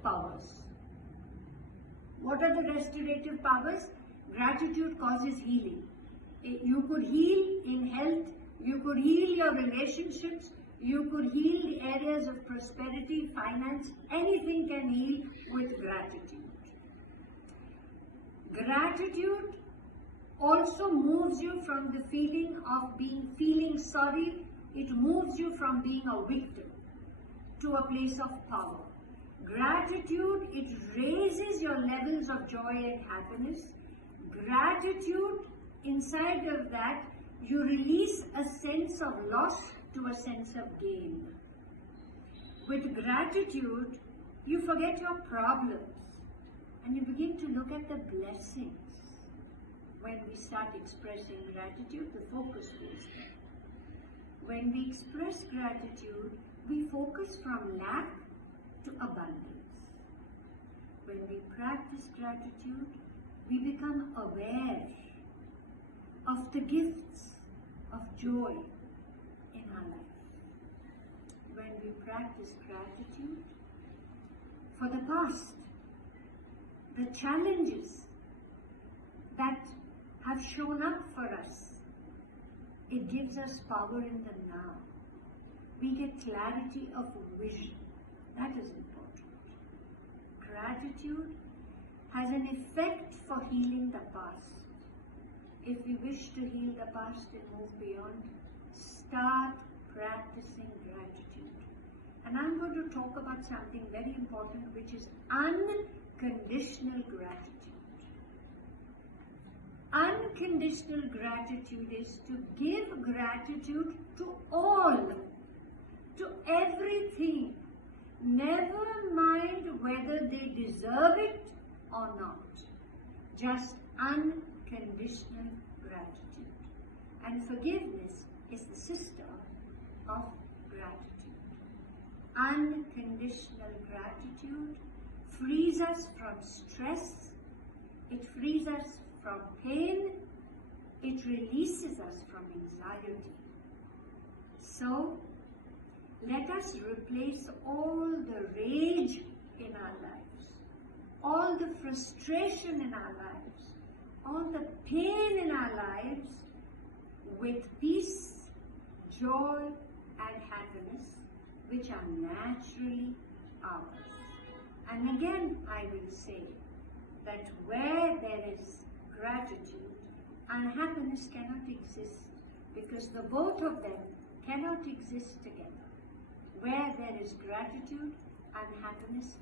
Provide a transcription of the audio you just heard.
restorative powers. What are the restorative powers? Gratitude causes healing. You could heal in health, you could heal your relationships, you could heal the areas of prosperity, finance, anything can heal with gratitude. Gratitude also moves you from the feeling of feeling sorry. It moves you from being a victim to a place of power. Gratitude, it raises your levels of joy and happiness. Gratitude, inside of that, you release a sense of loss to a sense of gain. With gratitude, you forget your problems and you begin to look at the blessings. When we start expressing gratitude, the focus goes there. When we express gratitude, we focus from lack to abundance. When we practice gratitude, we become aware of the gifts of joy in our life. When we practice gratitude for the past, the challenges that have shown up for us, it gives us power in the now. We get clarity of vision. That is important. Gratitude has an effect for healing the past. If we wish to heal the past and move beyond, start practicing gratitude. And I'm going to talk about something very important, which is unconditional gratitude. Unconditional gratitude is to give gratitude to all, to everything. Never mind whether they deserve it or not. Just unconditional gratitude. And forgiveness is the sister of gratitude. Unconditional gratitude frees us from stress. It frees us from pain. It releases us from anxiety. So, let us replace all the rage in our lives, all the frustration in our lives, all the pain in our lives with peace, joy, and happiness, which are naturally ours. And again, I will say that where there is gratitude, unhappiness cannot exist, because the both of them cannot exist together. Where there is gratitude, unhappiness